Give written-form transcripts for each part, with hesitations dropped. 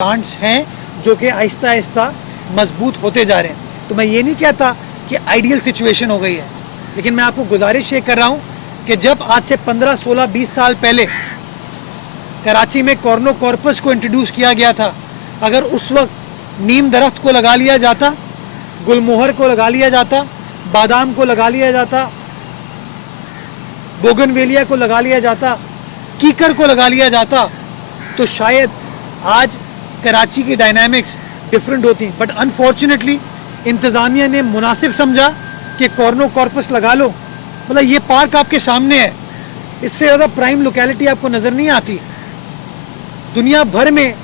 Plants हैं जो कि आहिस्ता आहिस्ता मजबूत होते जा रहे हैं। तो मैं ये नहीं कहता कि आइडियल सिचुएशन हो गई है, लेकिन मैं आपको गुजारिश ये कर रहा हूँ कि जब आज से 15, 16, 20 साल पहले कराची में कॉर्नोकॉर्पस को इंट्रोड्यूस किया गया था, अगर उस वक्त नीम दरख्त को लगा लिया जाता, गुलमोहर को लगा लिया जाता, बादाम को लगा लिया जाता, बोगनवेलिया को लगा लिया जाता, कीकर को लगा लिया जाता, तो शायद आज कराची की डायनामिक्स डिफरेंट होती। बट अनफॉर्चुनेटली इंतज़ामिया ने मुनासिब समझा कि कॉर्नोकॉर्पस लगा लो, मतलब ये पार्क आपके सामने है, इससे ज़्यादा प्राइम लोकेलिटी आपको नज़र नहीं आती। दुनिया भर में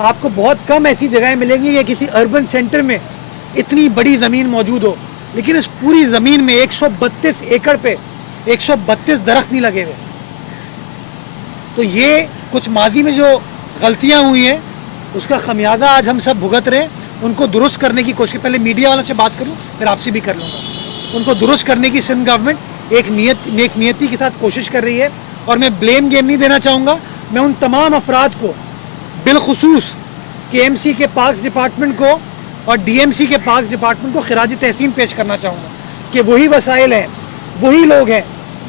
आपको बहुत कम ऐसी जगहें मिलेंगी कि किसी अर्बन सेंटर में इतनी बड़ी ज़मीन मौजूद हो, लेकिन इस पूरी ज़मीन में 132 एकड़ पे 132 दरख्त नहीं लगे हुए। तो ये कुछ माजी में जो गलतियाँ हुई हैं उसका खमियाजा आज हम सब भुगत रहे हैं। उनको दुरुस्त करने की कोशिश, पहले मीडिया वालों से बात करूँ फिर आपसे भी कर लूँगा, उनको दुरुस्त करने की सिंध गवर्नमेंट एक नियति के साथ कोशिश कर रही है। और मैं ब्लेम गेम नहीं देना चाहूँगा, मैं उन तमाम अफराद को बिलखुसूस KMC के पार्क्स डिपार्टमेंट को और DMC के पार्क्स डिपार्टमेंट को खिराज तहसीन पेश करना चाहूँगा कि वही वसाइल हैं, वही लोग हैं,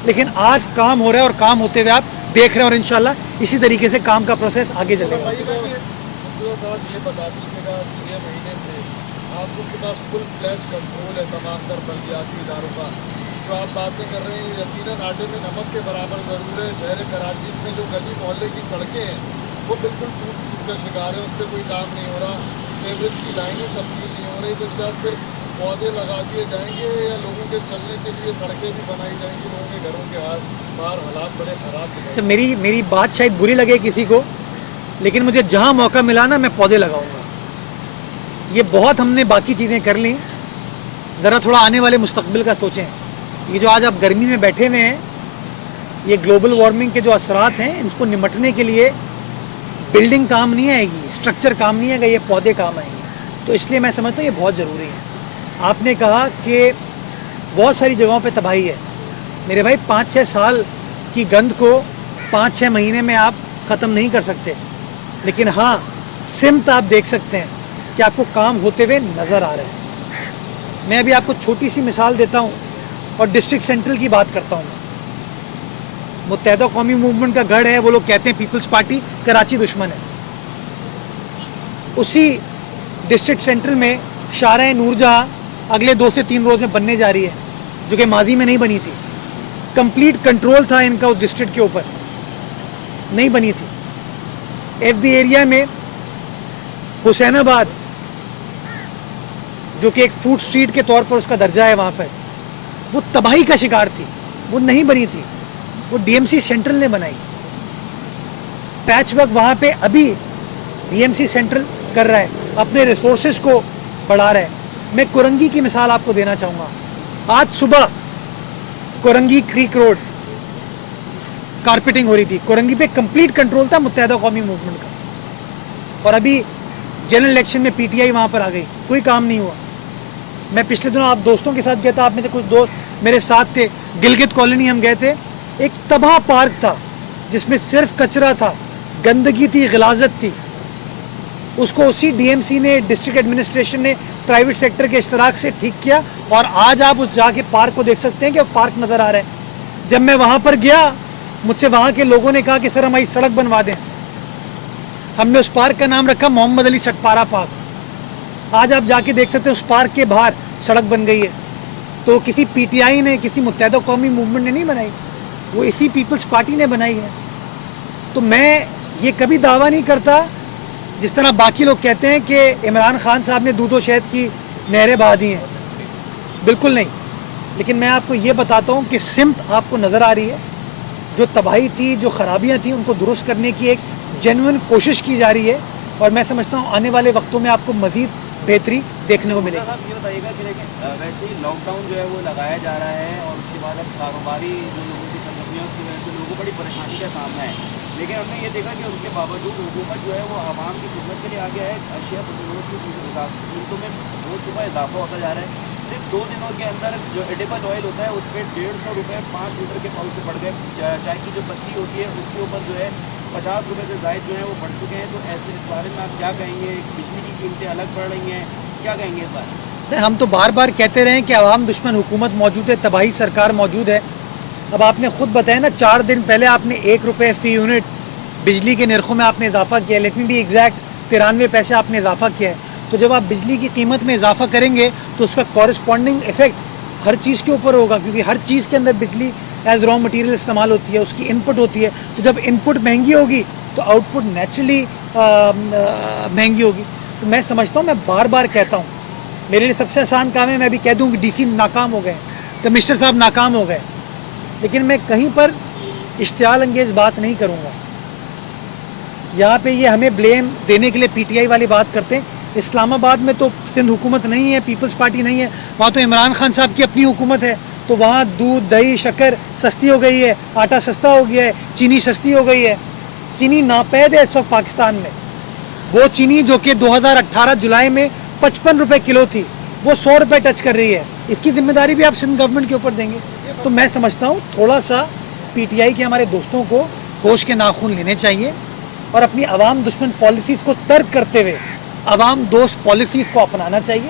लेकिन आज काम हो रहा है और काम होते हुए आप देख रहे हैं, और इंशाल्लाह इसी तरीके से काम का प्रोसेस आगे चलेगा। आपके पास फुल फ्लैश कंट्रोल है तमाम तर बल्दियाती इदारों का, जो आप बातें कर रहे हैं यकीनन आटे में नमक के बराबर ज़रूर है। शहर कराची में जो गली मोहल्ले की सड़कें हैं वो बिल्कुल टूट का शिकार है, उस पर कोई काम नहीं हो रहा, सीवरेज की लाइनें तब्दील नहीं हो रही। तो क्या सिर्फ पौधे लगा दिए जाएंगे या लोगों के चलने के लिए सड़कें भी बनाई जाएंगी? लोगों के घरों के बाहर हालात बड़े ख़राब हैं। अच्छा, मेरी बात शायद बुरी लगे किसी को, लेकिन मुझे जहाँ मौका मिला ना मैं पौधे लगाऊंगा। ये बहुत हमने बाकी चीज़ें कर ली, ज़रा थोड़ा आने वाले मुस्तकबिल का सोचें। ये जो आज आप गर्मी में बैठे हुए हैं, ये ग्लोबल वार्मिंग के जो असरात हैं, इसको निमटने के लिए बिल्डिंग काम नहीं आएगी, स्ट्रक्चर काम नहीं आएगा, ये पौधे काम आएंगे। तो इसलिए मैं समझता हूँ ये बहुत ज़रूरी है। आपने कहा कि बहुत सारी जगहों पे तबाही है। मेरे भाई 5-6 साल की गंद को 5-6 महीने में आप ख़त्म नहीं कर सकते, लेकिन हाँ सिमत आप देख सकते हैं कि आपको काम होते हुए नज़र आ रहा है। मैं अभी आपको छोटी सी मिसाल देता हूँ और डिस्ट्रिक्ट सेंट्रल की बात करता हूँ। मुत्तहदा कौमी मूवमेंट का गढ़ है, वो लोग कहते हैं पीपल्स पार्टी कराची दुश्मन है। उसी डिस्ट्रिक्ट सेंट्रल में शाहराह नूरजहाँ अगले 2 से 3 रोज़ में बनने जा रही है, जो कि माजी में नहीं बनी थी। कंप्लीट कंट्रोल था इनका उस डिस्ट्रिक्ट के ऊपर, नहीं बनी थी। FB एरिया में हुसैनाबाद, जो कि एक फूड स्ट्रीट के तौर पर उसका दर्जा है, वहाँ पर वो तबाही का शिकार थी, वो नहीं बनी थी, वो DMC सेंट्रल ने बनाई। पैच वर्क वहाँ पे अभी DMC सेंट्रल कर रहा है, अपने रिसोर्सेज को बढ़ा रहा है। मैं कोरंगी की मिसाल आपको देना चाहूँगा। आज सुबह कोरंगी क्रीक रोड कारपेटिंग हो रही थी। कोरंगी पे कंप्लीट कंट्रोल था मुत्तहदा कौमी मूवमेंट का, और अभी जनरल इलेक्शन में PTI वहाँ पर आ गई, कोई काम नहीं हुआ। मैं पिछले दिनों आप दोस्तों के साथ गया था, आप में से कुछ दोस्त मेरे साथ थे, गिलगित कॉलोनी हम गए थे। एक तबाह पार्क था जिसमें सिर्फ कचरा था, गंदगी थी, गिलाजत थी। उसको उसी DMC ने, डिस्ट्रिक्ट एडमिनिस्ट्रेशन ने प्राइवेट सेक्टर के इश्तराक से ठीक किया, और आज आप उस जाके पार्क को देख सकते हैं कि पार्क नज़र आ रहा है। जब मैं वहाँ पर गया, मुझसे वहाँ के लोगों ने कहा कि सर हमारी सड़क बनवा दें। हमने उस पार्क का नाम रखा मोहम्मद अली सटपारा पार्क। आज आप जाके देख सकते हैं उस पार्क के बाहर सड़क बन गई है। तो किसी PTI ने, किसी मुत्तहदा कौमी मूवमेंट ने नहीं बनाई, वो इसी पीपल्स पार्टी ने बनाई है। तो मैं ये कभी दावा नहीं करता जिस तरह बाकी लोग कहते हैं कि इमरान खान साहब ने दूध और शहद की नहरें बहा दी हैं, बिल्कुल नहीं। लेकिन मैं आपको ये बताता हूँ कि सिमत आपको नज़र आ रही है। जो तबाही थी, जो ख़राबियाँ थी, उनको दुरुस्त करने की एक जेन्युइन कोशिश की जा रही है, और मैं समझता हूँ आने वाले वक्तों में आपको मज़ीद बेहतरी देखने को मिलेगी। साहब ये बताइएगा कि लेकिन वैसे ही लॉकडाउन जो है वो लगाया जा रहा है, और उसके बाद अब कारोबारी जो लोगों की कंपनियों की वजह से लोगों को बड़ी परेशानी का सामना है, लेकिन हमने ये देखा कि उसके बावजूद हुकूमत जो है वो आवाम की खिदमत के लिए आ गया है। अशिया प्रतिरोध की कीमतों में रोज़ सुबह इजाफा होता जा रहा है। सिर्फ 2 दिनों के अंदर जो एडिबल ऑयल होता है उस पर 150 रुपये 5 लीटर के पाउच से बढ़ गए। चाय की जो पत्ती होती है उसके ऊपर जो है 50 रुपये से ज़ायद जो है वो बढ़ चुके हैं। तो ऐसे इस बारे में आप क्या कहेंगे? बिजली की कीमतें अलग बढ़ रही हैं, क्या कहेंगे इस बारे में? नहीं, हम तो बार बार कहते रहे कि अवाम दुश्मन हुकूमत मौजूद है, तबाही सरकार मौजूद है। अब आपने खुद बताया ना, 4 दिन पहले आपने 1 रुपये फ़ी यूनिट बिजली के नरखों में आपने इजाफा किया। लेट मी बी एग्जैक्ट, 93 पैसे आपने इजाफा किया है। तो जब आप बिजली की कीमत में इजाफा करेंगे तो उसका कॉरस्पॉन्डिंग इफेक्ट हर चीज़ के ऊपर होगा, क्योंकि हर चीज़ के अंदर बिजली एज रॉ मटेरियल इस्तेमाल होती है, उसकी इनपुट होती है। तो जब इनपुट महंगी होगी तो आउटपुट नेचुरली महंगी होगी। तो मैं समझता हूँ, मैं बार बार कहता हूँ, मेरे लिए सबसे आसान काम है मैं भी कह दूँ कि DC नाकाम हो गए, कमिश्नर साहब नाकाम हो गए, लेकिन मैं कहीं पर इश्तियाल अंगेज़ बात नहीं करूँगा। यहाँ पे ये हमें ब्लेम देने के लिए PTI वाली बात करते हैं। इस्लामाबाद में तो सिंध हुकूमत नहीं है, पीपल्स पार्टी नहीं है, वहाँ तो इमरान खान साहब की अपनी हुकूमत है। तो वहाँ दूध दही शक्कर सस्ती हो गई है, आटा सस्ता हो गया है, चीनी सस्ती हो गई है। चीनी नापैद है इस वक्त पाकिस्तान में। वो चीनी जो कि 2018 जुलाई में 55 रुपये किलो थी, वो 100 रुपये टच कर रही है। इसकी जिम्मेदारी भी आप सिंध गवर्नमेंट के ऊपर देंगे। तो मैं समझता हूँ थोड़ा सा PTI के हमारे दोस्तों को होश के नाखून लेने चाहिए और अपनी अवाम दुश्मन पॉलिसीज़ को तर्क करते हुए अवाम दोस्त पॉलिसीज़ को अपनाना चाहिए।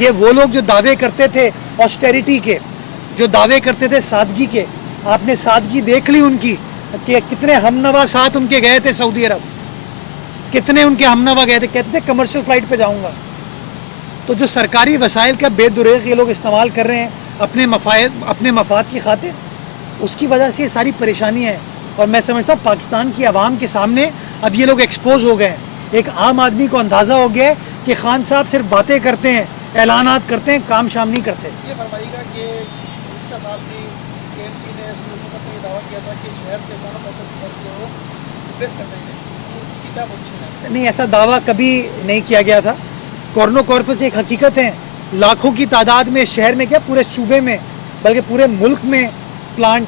ये वो लोग जो दावे करते थे ऑस्टेरिटी के, जो दावे करते थे सादगी के, आपने सादगी देख ली उनकी कि कितने हमनवा साथ उनके गए थे सऊदी अरब, कितने उनके हमनवा गए थे, कहते थे कमर्शियल फ़्लाइट पे जाऊंगा। तो जो सरकारी वसाइल का बेदुरेग ये लोग इस्तेमाल कर रहे हैं अपने मफाद की खातिर, उसकी वजह से ये सारी परेशानियाँ हैं। और मैं समझता हूँ पाकिस्तान की आवाम के सामने अब ये लोग एक्सपोज हो गए हैं। एक आम आदमी को अंदाज़ा हो गया है कि खान साहब सिर्फ बातें करते हैं, ऐलानात करते हैं, काम शाम नहीं करते। ये फरमाइएगा कि पिछले साल की KMC ने हुकूमत ने दावा किया था कि शहर से मोनोपोलिस जो रिप्लेस कर देंगे, उसकी क्या पोजीशन है? नहीं, ऐसा दावा कभी नहीं किया गया था। कॉर्नो कॉर्पस एक हकीकत है, लाखों की तादाद में शहर में क्या पूरे सूबे में बल्कि पूरे मुल्क में प्लांट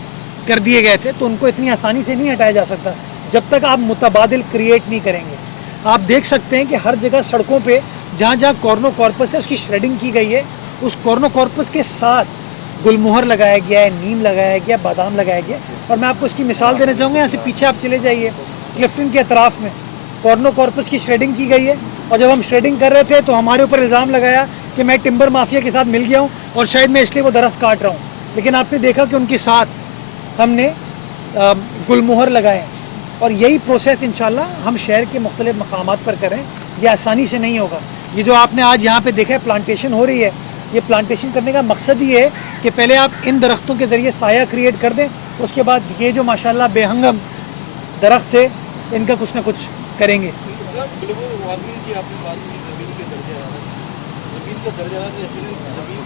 कर दिए गए थे। तो उनको इतनी आसानी से नहीं हटाया जा सकता जब तक आप मुतबादिल क्रिएट नहीं करेंगे। आप देख सकते हैं कि हर जगह सड़कों पे जहाँ जहाँ कॉर्नो कॉर्पस है उसकी श्रेडिंग की गई है। उस कॉर्नो कॉर्पस के साथ गुलमोहर लगाया गया है, नीम लगाया गया, बादाम लगाया गया। और मैं आपको इसकी मिसाल देना चाहूँगा, यहाँ से पीछे आप चले जाइए, क्लिफ्टन के अतराफ़ में कॉर्नो कॉर्पस की श्रेडिंग की गई है। और जब हम श्रेडिंग कर रहे थे तो हमारे ऊपर इल्ज़ाम लगाया कि मैं टिम्बर माफिया के साथ मिल गया हूँ और शायद मैं इसलिए वो दरख्त काट रहा हूँ। लेकिन आपने देखा कि उनके साथ हमने गुलमोहर लगाए। और यही प्रोसेस इंशाल्लाह हम शहर के मुख्तलिफ मकामात पर करें। ये आसानी से नहीं होगा। ये जो आपने आज यहाँ पे देखा है प्लांटेशन हो रही है, ये प्लांटेशन करने का मकसद ही है कि पहले आप इन दरख्तों के ज़रिए साया क्रिएट कर दें, उसके बाद ये जो माशाल्लाह बेहंगम दरख्त थे इनका कुछ ना कुछ करेंगे। ज़मीन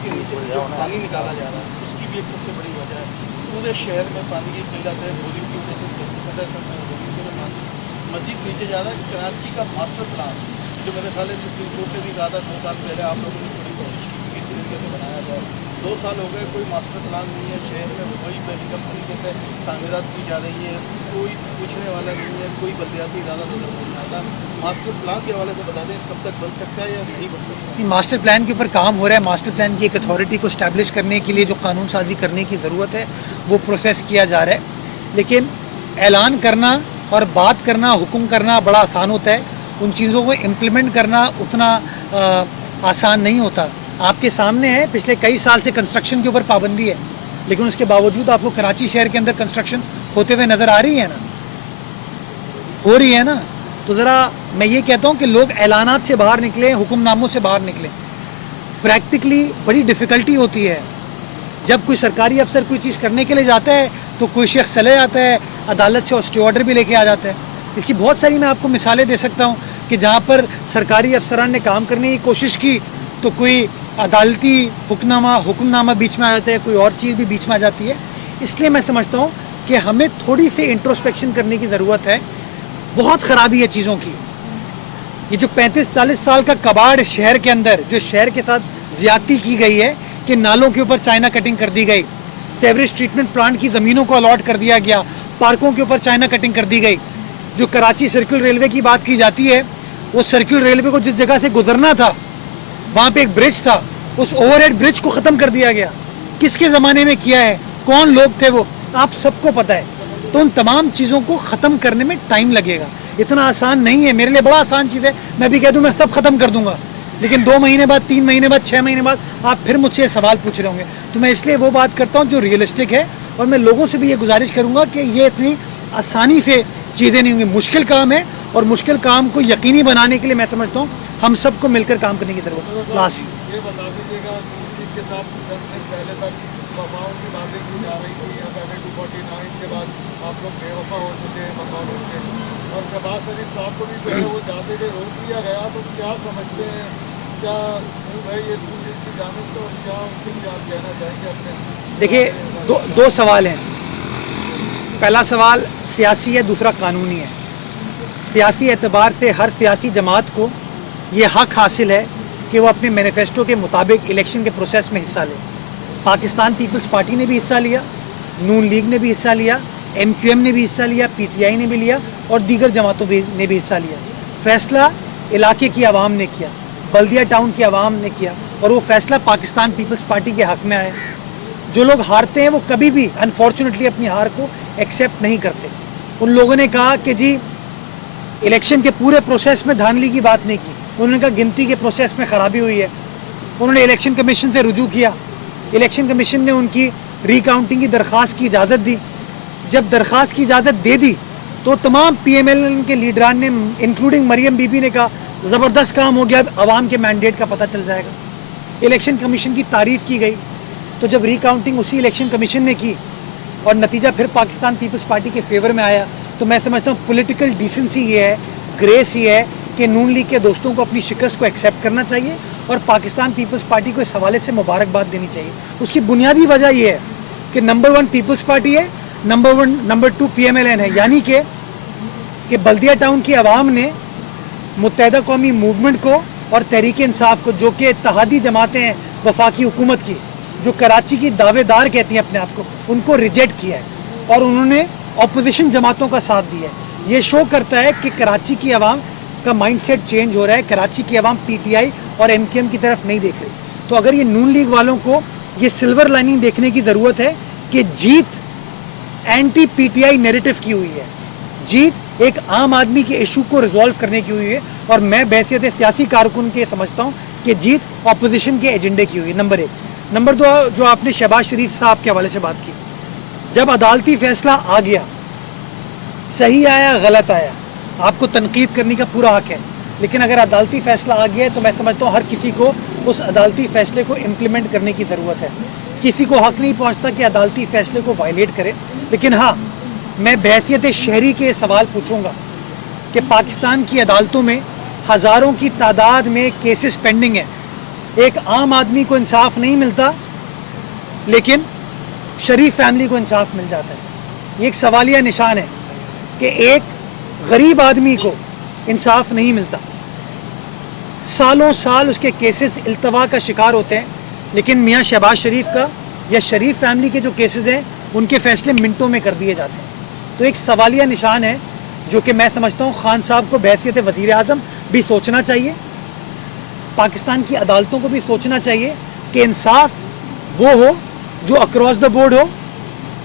के नीचे जो पानी निकाला जा रहा है उसकी भी एक सबसे बड़ी वजह है। पूरे शहर में पानी की किल्लत है, बोरिंग की वजह से सतह ज़मीन से पानी मज़ीद नीचे जा रहा है। कराची का मास्टर प्लान जो मेरे ख्याल है सुप्रीम कोर्ट ने भी कहा था 2 साल पहले, आप लोगों ने थोड़ी कोशिश की कि किस तरीके से बनाया जाए। 2 साल हो गए, कोई मास्टर प्लान नहीं है। शहर में वही पहली कंपनी के तहत तामीरात की जा रही है, कोई पूछने वाला नहीं है, कोई बल्दियाती इदारा नजर नहीं आता। मास्टर प्लान के हवाले से बता दें कब तक बन सकता है या नहीं बन सकता? मास्टर प्लान के ऊपर काम हो रहा है। मास्टर प्लान की एक अथॉरिटी को स्टैब्लिश करने के लिए जो कानून साजी करने की ज़रूरत है वो प्रोसेस किया जा रहा है। लेकिन ऐलान करना और बात करना, हुक्म करना बड़ा आसान होता है, उन चीज़ों को इम्प्लीमेंट करना उतना आसान नहीं होता। आपके सामने है पिछले कई साल से कंस्ट्रक्शन के ऊपर पाबंदी है, लेकिन उसके बावजूद आपको कराची शहर के अंदर कंस्ट्रक्शन होते हुए नज़र आ रही है ना, हो रही है ना। तो ज़रा मैं ये कहता हूँ कि लोग ऐलानात से बाहर निकलें, हुक्मनामों से बाहर निकलें। प्रैक्टिकली बड़ी डिफ़िकल्टी होती है। जब कोई सरकारी अफसर कोई चीज़ करने के लिए जाता है तो कोई शख्स चले जाता है, अदालत से स्टे ऑर्डर भी लेके आ जाता है। इसकी बहुत सारी मैं आपको मिसालें दे सकता हूँ कि जहाँ पर सरकारी अफसरान ने काम करने की कोशिश की तो कोई अदालती हुक्मनामा बीच में आ जाता है, कोई और चीज़ भी बीच में आ जाती है। इसलिए मैं समझता हूँ कि हमें थोड़ी सी इंट्रोस्पेक्शन करने की ज़रूरत है। बहुत ख़राबी है चीज़ों की। ये जो 35-40 साल का कबाड़ शहर के अंदर, जो शहर के साथ ज़्यादती की गई है कि नालों के ऊपर चाइना कटिंग कर दी गई, सेवरेज ट्रीटमेंट प्लांट की ज़मीनों को अलॉट कर दिया गया, पार्कों के ऊपर चाइना कटिंग कर दी गई। जो कराची सर्कुलर रेलवे की बात की जाती है, वो सर्कुलर रेलवे को जिस जगह से गुजरना था वहाँ पे एक ब्रिज था, उस ओवरहेड ब्रिज को ख़त्म कर दिया गया। किसके ज़माने में किया है, कौन लोग थे वो, आप सबको पता है। تو ان تمام چیزوں کو ختم کرنے میں ٹائم لگے گا. اتنا آسان نہیں ہے. میرے لیے بڑا آسان چیز ہے, میں بھی کہہ دوں میں سب ختم کر دوں گا, لیکن 2 مہینے بعد, 3 مہینے بعد, 6 مہینے بعد آپ پھر مجھ سے یہ سوال پوچھ رہے ہوں گے. تو میں اس لیے وہ بات کرتا ہوں جو ریئلسٹک ہے, اور میں لوگوں سے بھی یہ گزارش کروں گا کہ یہ اتنی آسانی سے چیزیں نہیں ہوں گی. مشکل کام ہے, اور مشکل کام کو یقینی بنانے کے لیے میں سمجھتا ہوں ہم سب کو مل کر کام کرنے کی ضرورت ہے. لاسٹ یہ بتا دیجیے گا کے ساتھ چند دن پہلے تک وفاؤں کی باتیں کی جا رہی تھی, اب MA-249 کے بعد آپ لوگ بے وفا ہو چکے ہیں بطور ان کے, اور شہباز شریف صاحب کو بھی جو ہے وہ جاتے ہوئے روک دیا گیا. تو کیا سمجھتے ہیں, کیا ہے یہ پولیس کی جانب سے, اور کیا ان کے لیے آپ کہنا چاہیں گے اپنے؟ دیکھیے, دو سوال ہیں. پہلا سوال سیاسی ہے, دوسرا قانونی ہے. سیاسی اعتبار سے ہر سیاسی جماعت کو یہ حق حاصل ہے کہ وہ اپنے مینیفیسٹو کے مطابق الیکشن کے پروسیس میں حصہ لے. پاکستان پیپلز پارٹی نے بھی حصہ لیا, نون لیگ نے بھی حصہ لیا, MQM نے بھی حصہ لیا, PTI نے بھی لیا, اور دیگر جماعتوں نے بھی حصہ لیا. فیصلہ علاقے کی عوام نے کیا, بلدیہ ٹاؤن کی عوام نے کیا, اور وہ فیصلہ پاکستان پیپلز پارٹی کے حق میں آیا. جو لوگ ہارتے ہیں وہ کبھی بھی انفارچونیٹلی اپنی ہار کو ایکسیپٹ نہیں کرتے. ان لوگوں نے کہا کہ جی الیکشن کے پورے پروسیس میں دھاندلی کی بات نہیں کی, انہوں نے کہا گنتی کے پروسیس میں خرابی ہوئی ہے. انہوں نے الیکشن کمیشن سے رجوع کیا, الیکشن کمیشن نے ان کی ری کاؤنٹنگ کی درخواست کی اجازت دی. جب درخواست کی اجازت دے دی تو تمام PMLN کے لیڈران نے انکلوڈنگ مریم بی بی نے کہا زبردست کام ہو گیا, اب عوام کے مینڈیٹ کا پتہ چل جائے گا. الیکشن کمیشن کی تعریف کی گئی. تو جب ری کاؤنٹنگ اسی الیکشن کمیشن نے کی اور نتیجہ پھر پاکستان پیپلز پارٹی کے فیور میں آیا, تو میں سمجھتا ہوں پولیٹیکل ڈیسنسی یہ ہے, گریس یہ ہے کہ نون لیگ کے دوستوں کو اپنی شکست کو ایکسیپٹ کرنا چاہیے, اور پاکستان پیپلز پارٹی کو اس حوالے سے مبارکباد دینی چاہیے. اس کی بنیادی وجہ یہ ہے کہ نمبر 1 پیپلز پارٹی ہے, نمبر 2 PMLN ہے. یعنی کہ بلدیہ ٹاؤن کی عوام نے متحدہ قومی موومنٹ کو اور تحریک انصاف کو, جو کہ اتحادی جماعتیں ہیں وفاقی حکومت کی, جو کراچی کی دعوے دار کہتی ہیں اپنے آپ کو, ان کو ریجیکٹ کیا ہے, اور انہوں نے اپوزیشن جماعتوں کا ساتھ دیا ہے. یہ شو کرتا ہے کہ کراچی کی عوام کا مائنڈ سیٹ چینج ہو رہا ہے. کراچی کی عوام PTI اور MQM کی طرف نہیں دیکھ رہی. تو اگر یہ نون لیگ والوں کو یہ سلور لائننگ دیکھنے کی ضرورت ہے کہ جیت اینٹی PTI نیریٹو کی ہوئی ہے, جیت ایک عام آدمی کے ایشو کو ریزالو کرنے کی ہوئی ہے, اور میں بحیثیت سیاسی کارکن کے سمجھتا ہوں کہ جیت اپوزیشن کے ایجنڈے کی ہوئی ہے. نمبر 1. نمبر 2, جو آپ نے شہباز شریف صاحب کے حوالے سے بات کی, جب عدالتی فیصلہ آ گیا, صحیح آیا غلط آیا, آپ کو تنقید کرنے کا پورا حق ہے, لیکن اگر عدالتی فیصلہ آ گیا ہے تو میں سمجھتا ہوں ہر کسی کو اس عدالتی فیصلے کو امپلیمنٹ کرنے کی ضرورت ہے. کسی کو حق نہیں پہنچتا کہ عدالتی فیصلے کو وائلیٹ کرے. لیکن ہاں, میں بحیثیت شہری کے سوال پوچھوں گا کہ پاکستان کی عدالتوں میں ہزاروں کی تعداد میں کیسز پینڈنگ ہیں. ایک عام آدمی کو انصاف نہیں ملتا, لیکن شریف فیملی کو انصاف مل جاتا ہے. یہ ایک سوالیہ نشان ہے کہ ایک غریب آدمی کو انصاف نہیں ملتا. سالوں سال اس کے کیسز التوا کا شکار ہوتے ہیں, لیکن میاں شہباز شریف کا یا شریف فیملی کے جو کیسز ہیں ان کے فیصلے منٹوں میں کر دیے جاتے ہیں. تو ایک سوالیہ نشان ہے جو کہ میں سمجھتا ہوں خان صاحب کو بحیثیت وزیر اعظم بھی سوچنا چاہیے, پاکستان کی عدالتوں کو بھی سوچنا چاہیے کہ انصاف وہ ہو جو اکراس دا بورڈ ہو,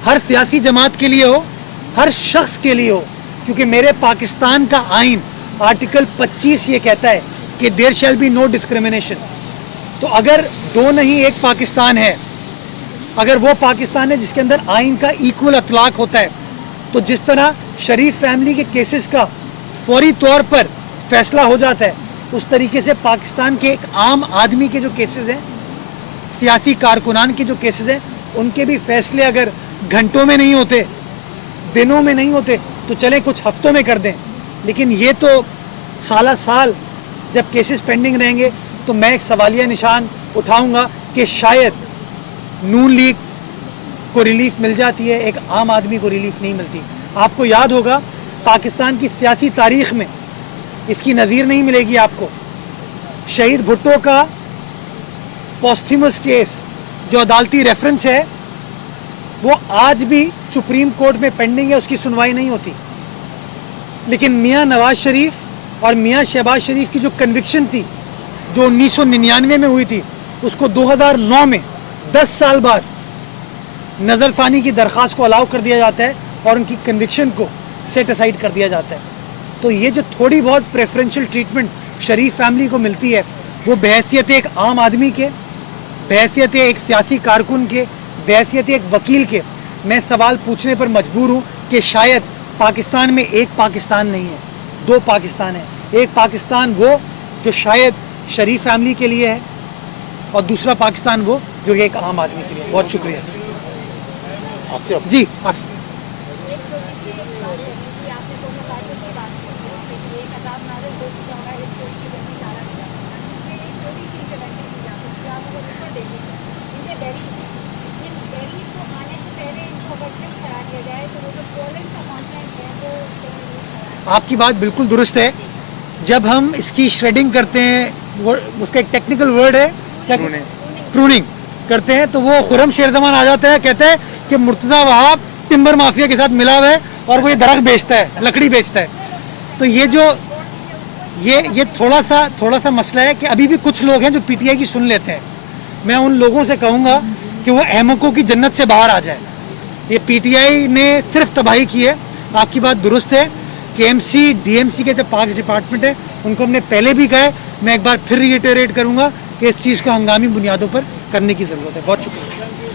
ہر سیاسی جماعت کے لیے ہو, ہر شخص کے لیے ہو. کیونکہ میرے پاکستان کا آئین آرٹیکل 25 یہ کہتا ہے کہ there shall be no discrimination. تو اگر دو نہیں ایک پاکستان ہے, اگر وہ پاکستان ہے جس کے اندر آئین کا ایکول اطلاق ہوتا ہے, تو جس طرح شریف فیملی کے کیسز کا فوری طور پر فیصلہ ہو جاتا ہے, اس طریقے سے پاکستان کے ایک عام آدمی کے جو کیسز ہیں, سیاسی کارکنان کے جو کیسز ہیں, ان کے بھی فیصلے اگر گھنٹوں میں نہیں ہوتے, دنوں میں نہیں ہوتے, تو چلیں کچھ ہفتوں میں کر دیں. لیکن یہ تو سالہ سال جب کیسز پینڈنگ رہیں گے, تو میں ایک سوالیہ نشان اٹھاؤں گا کہ شاید نون لیگ کو ریلیف مل جاتی ہے, ایک عام آدمی کو ریلیف نہیں ملتی. آپ کو یاد ہوگا پاکستان کی سیاسی تاریخ میں اس کی نظیر نہیں ملے گی آپ کو. شہید بھٹو کا پوسٹیمس کیس جو عدالتی ریفرنس ہے, وہ آج بھی سپریم کورٹ میں پینڈنگ ہے, اس کی سنوائی نہیں ہوتی. لیکن میاں نواز شریف اور میاں شہباز شریف کی جو کنوکشن تھی, جو 1999 میں ہوئی تھی, اس کو 2009 میں 10 سال بعد نظر ثانی کی درخواست کو الاؤ کر دیا جاتا ہے, और उनकी कन्विक्शन को सेट असाइड कर दिया जाता है। तो ये जो थोड़ी बहुत प्रेफरेंशियल ट्रीटमेंट शरीफ फैमिली को मिलती है, वो बहैसियत एक आम आदमी के, बहैसियत एक सियासी कारकुन के, बहैसियत एक वकील के, मैं सवाल पूछने पर मजबूर हूँ कि शायद पाकिस्तान में एक पाकिस्तान नहीं है, दो पाकिस्तान है। एक पाकिस्तान वो जो शायद शरीफ फैमिली के लिए है, और दूसरा पाकिस्तान वो जो एक आम आदमी के लिए। बहुत शुक्रिया जी। आप एक छोटी सी बात करनी थी, आपने दोनों बातों की बात की, एक अजाब नाज़िल हो चुका होगा, इस कोर्स की जल्दी सारा किया होगा। एक छोटी सी इंटरवेंशन की जा सकती है, आप अगर बिल्कुल देखें इनके डेली को आने से पहले इनको अगर ट्रिप करा दिया जाए तो वो जो पोलैंड का कॉन्टेंट है वो खराब। आपकी बात बिल्कुल दुरुस्त है। जब हम इसकी श्रेडिंग करते हैं, वो उसका एक टेक्निकल वर्ड है क्या, प्रूनिंग करते हैं, तो वो खुरम शेरजमान आ जाता है, कहता है कि मुर्तज़ा वहाब टिम्बर माफिया के साथ मिला हुआ है और वो ये दरख्त बेचता है, लकड़ी बेचता है। तो ये जो ये थोड़ा सा मसला है कि अभी भी कुछ लोग हैं जो पीटीआई की सुन लेते हैं। मैं उन लोगों से कहूँगा कि वो अहमकों की जन्नत से बाहर आ जाए। ये पीटीआई ने सिर्फ तबाही की है। आपकी बात दुरुस्त है कि एमसी डीएमसी के जो पार्क्स डिपार्टमेंट है उनको हमने पहले भी कहा है, मैं एक बार फिर रिटेरेट करूँगा कि इस चीज़ को हंगामी बुनियादों पर करने की ज़रूरत है। बहुत शुक्रिया।